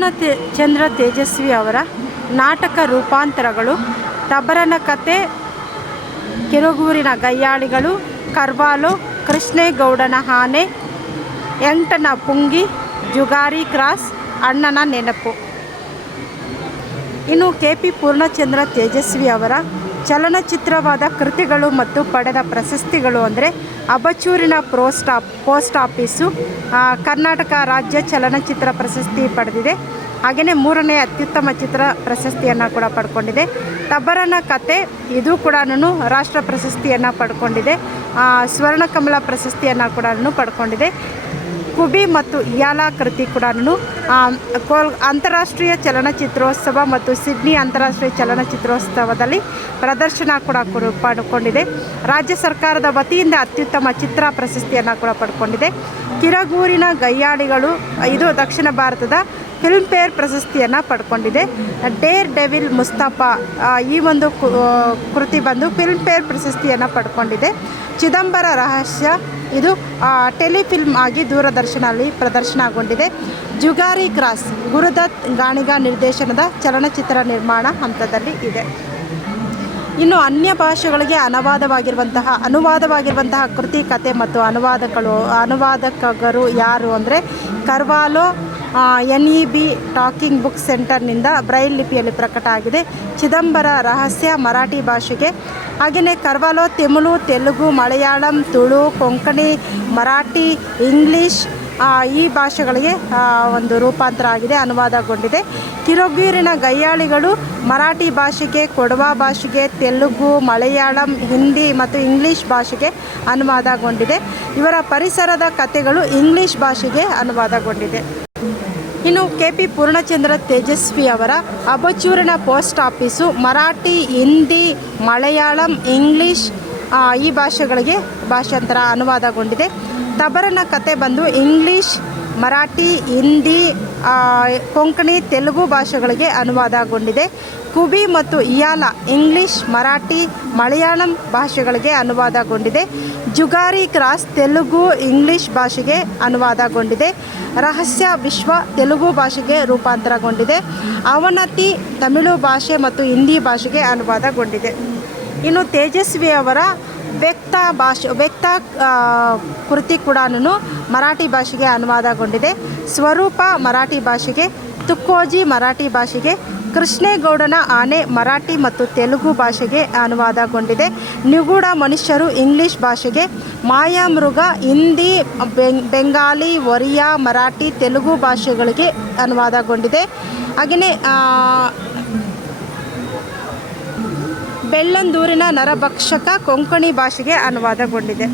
ಪೂರ್ಣಚಂದ್ರ ತೇಜಸ್ವಿ ಅವರ ನಾಟಕ ರೂಪಾಂತರಗಳು ಟಬರನ ಕತೆ, ಕಿರುಗೂರಿನ ಗಯ್ಯಾಳಿಗಳು, ಕರ್ವಾಲೋ, ಕೃಷ್ಣೇಗೌಡನ ಆನೆ, ಎಂಟನ ಪುಂಗಿ, ಜುಗಾರಿ ಕ್ರಾಸ್, ಅಣ್ಣನ ನೆನಪು. ಇನ್ನು KP ಪೂರ್ಣಚಂದ್ರ ತೇಜಸ್ವಿ ಅವರ ಚಲನಚಿತ್ರವಾದ ಕೃತಿಗಳು ಮತ್ತು ಪಡೆದ ಪ್ರಶಸ್ತಿಗಳು ಅಂದರೆ ಅಬಚೂರಿನ ಪೋಸ್ಟ್ ಆಫೀಸು ಕರ್ನಾಟಕ ರಾಜ್ಯ ಚಲನಚಿತ್ರ ಪ್ರಶಸ್ತಿ ಪಡೆದಿದೆ. ಹಾಗೆಯೇ 3ನೇ ಅತ್ಯುತ್ತಮ ಚಿತ್ರ ಪ್ರಶಸ್ತಿಯನ್ನು ಕೂಡ ಪಡ್ಕೊಂಡಿದೆ. ಟಬರನ ಕತೆ ಇದು ಕೂಡ ರಾಷ್ಟ್ರ ಪ್ರಶಸ್ತಿಯನ್ನು ಪಡ್ಕೊಂಡಿದೆ. ಸ್ವರ್ಣಕಮಲ ಪ್ರಶಸ್ತಿಯನ್ನು ಕೂಡ ಪಡ್ಕೊಂಡಿದೆ. ಕುಬಿ ಮತ್ತು ಇಯಾಲ ಕೃತಿ ಕೂಡ ಅಂತಾರಾಷ್ಟ್ರೀಯ ಚಲನಚಿತ್ರೋತ್ಸವ ಮತ್ತು ಸಿಡ್ನಿ ಅಂತಾರಾಷ್ಟ್ರೀಯ ಚಲನಚಿತ್ರೋತ್ಸವದಲ್ಲಿ ಪ್ರದರ್ಶನ ಕೂಡ ಪಡ್ಕೊಂಡಿದೆ. ರಾಜ್ಯ ಸರ್ಕಾರದ ವತಿಯಿಂದ ಅತ್ಯುತ್ತಮ ಚಿತ್ರ ಪ್ರಶಸ್ತಿಯನ್ನು ಕೂಡ ಪಡ್ಕೊಂಡಿದೆ. ಕಿರಗೂರಿನ ಗಯ್ಯಾಳಿಗಳು ಇದು ದಕ್ಷಿಣ ಭಾರತದ ಫಿಲ್ಮ್ಫೇರ್ ಪ್ರಶಸ್ತಿಯನ್ನು ಪಡ್ಕೊಂಡಿದೆ. ಡೇರ್ ಡೆವಿಲ್ ಮುಸ್ತಫಾ ಈ ಒಂದು ಕೃತಿ ಬಂದು ಫಿಲ್ಮ್ಫೇರ್ ಪ್ರಶಸ್ತಿಯನ್ನು ಪಡ್ಕೊಂಡಿದೆ. ಚಿದಂಬರ ರಹಸ್ಯ ಇದು ಟೆಲಿಫಿಲ್ಮ್ ಆಗಿ ದೂರದರ್ಶನಲ್ಲಿ ಪ್ರದರ್ಶನಗೊಂಡಿದೆ. ಜುಗಾರಿ ಕ್ರಾಸ್ ಗುರುದತ್ ಗಾಣಿಗ ನಿರ್ದೇಶನದ ಚಲನಚಿತ್ರ ನಿರ್ಮಾಣ ಹಂತದಲ್ಲಿ ಇದೆ. ಇನ್ನು ಅನ್ಯ ಭಾಷೆಗಳಿಗೆ ಅನುವಾದವಾಗಿರುವಂತಹ ಕೃತಿ, ಕತೆ ಮತ್ತು ಅನುವಾದಕರು ಯಾರು ಅಂದರೆ ಕರ್ವಾಲೋ NEB ಟಾಕಿಂಗ್ ಬುಕ್ ಸೆಂಟರ್ನಿಂದ ಬ್ರೈಲ್ ಲಿಪಿಯಲ್ಲಿ ಪ್ರಕಟ ಆಗಿದೆ. ಚಿದಂಬರ ರಹಸ್ಯ ಮರಾಠಿ ಭಾಷೆಗೆ, ಹಾಗೆಯೇ ಕರ್ವಾಲೋ ತಮಿಳು, ತೆಲುಗು, ಮಲಯಾಳಂ, ತುಳು, ಕೊಂಕಣಿ, ಮರಾಠಿ, ಇಂಗ್ಲೀಷ್ ಈ ಭಾಷೆಗಳಿಗೆ ಒಂದು ರೂಪಾಂತರ ಆಗಿದೆ, ಅನುವಾದಗೊಂಡಿದೆ. ಕಿರಗೂರಿನ ಗಯ್ಯಾಳಿಗಳು ಮರಾಠಿ ಭಾಷೆಗೆ, ಕೊಡವ ಭಾಷೆಗೆ, ತೆಲುಗು, ಮಲಯಾಳಂ, ಹಿಂದಿ ಮತ್ತು ಇಂಗ್ಲೀಷ್ ಭಾಷೆಗೆ ಅನುವಾದಗೊಂಡಿದೆ. ಇವರ ಪರಿಸರದ ಕಥೆಗಳು ಇಂಗ್ಲೀಷ್ ಭಾಷೆಗೆ ಅನುವಾದಗೊಂಡಿದೆ. ಇನ್ನು KP ಪೂರ್ಣಚಂದ್ರ ತೇಜಸ್ವಿ ಅವರ ಅಬಚೂರಿನ post office Marathi, Hindi, Malayalam, English ಈ ಭಾಷೆಗಳಿಗೆ ಭಾಷಾಂತರ ಅನುವಾದಗೊಂಡಿದೆ. ಟಬರನ ಕತೆ ಬಂದು ಇಂಗ್ಲೀಷ್, ಮರಾಠಿ, ಹಿಂದಿ, ಕೊಂಕಣಿ, ತೆಲುಗು ಭಾಷೆಗಳಿಗೆ ಅನುವಾದಗೊಂಡಿದೆ. ಕುಬಿ ಮತ್ತು ಇಯಾಲ ಇಂಗ್ಲೀಷ್, ಮರಾಠಿ, ಮಲಯಾಳಂ ಭಾಷೆಗಳಿಗೆ ಅನುವಾದಗೊಂಡಿದೆ. ಜುಗಾರಿ ಕ್ರಾಸ್ ತೆಲುಗು, ಇಂಗ್ಲೀಷ್ ಭಾಷೆಗೆ ಅನುವಾದಗೊಂಡಿದೆ. ರಹಸ್ಯ ವಿಶ್ವ ತೆಲುಗು ಭಾಷೆಗೆ ರೂಪಾಂತರಗೊಂಡಿದೆ. ಅವನತಿ ತಮಿಳು ಭಾಷೆ ಮತ್ತು ಹಿಂದಿ ಭಾಷೆಗೆ ಅನುವಾದಗೊಂಡಿದೆ. ಇನ್ನು ತೇಜಸ್ವಿ ಅವರ ವ್ಯಕ್ತ ಕೃತಿ ಕೂಡ ಮರಾಠಿ ಭಾಷೆಗೆ ಅನುವಾದಗೊಂಡಿದೆ. ಸ್ವರೂಪ ಮರಾಠಿ ಭಾಷೆಗೆ, ತುಕ್ಕೋಜಿ ಮರಾಠಿ ಭಾಷೆಗೆ, ಕೃಷ್ಣೇಗೌಡನ ಆನೆ ಮರಾಠಿ ಮತ್ತು ತೆಲುಗು ಭಾಷೆಗೆ ಅನುವಾದಗೊಂಡಿದೆ. ನಿಗೂಢ ಮನುಷ್ಯರು ಇಂಗ್ಲೀಷ್ ಭಾಷೆಗೆ, ಮಾಯಾಮೃಗ ಹಿಂದಿ, ಬೆಂಗಾಲಿ, ಒರಿಯಾ, ಮರಾಠಿ, ತೆಲುಗು ಭಾಷೆಗಳಿಗೆ ಅನುವಾದಗೊಂಡಿದೆ. ಹಾಗೆಯೇ ಬೆಳ್ಳಂದೂರಿನ ನರಭಕ್ಷಕ ಕೊಂಕಣಿ ಭಾಷೆಗೆ ಅನುವಾದಗೊಂಡಿದೆ.